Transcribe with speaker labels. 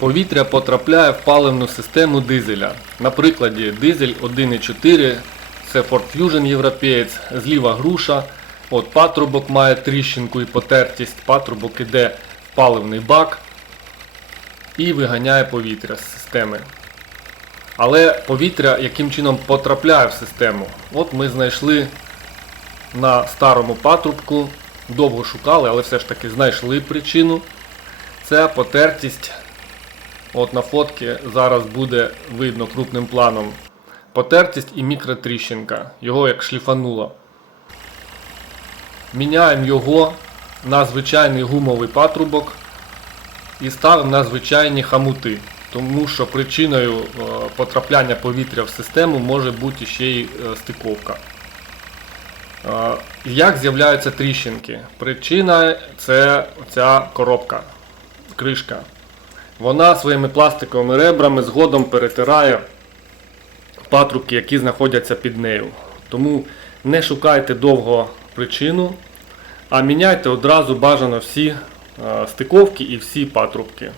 Speaker 1: Повітря потрапляє в паливну систему дизеля. На прикладі дизель 1.4 це Ford Fusion європеєць, зліва груша. От патрубок має тріщинку і потертість. Патрубок іде в паливний бак і виганяє повітря з системи. Але повітря яким чином потрапляє в систему? От ми знайшли на старому патрубку, довго шукали, але все ж таки знайшли причину. Це потертість. От на фотці зараз буде видно крупним планом. Потертість і мікротріщинка. Його як шліфануло. Міняємо його на звичайний гумовий патрубок і ставимо на звичайні хамути. Тому що причиною е, потрапляння повітря в систему може бути ще й е, стиковка. Е, Як з'являються тріщинки? Причина це ця коробка, кришка. Вона своїми пластиковими ребрами згодом перетирає патрубки, які знаходяться під нею. Тому не шукайте довго причину, а міняйте одразу бажано всі е, стиковки і всі патрубки.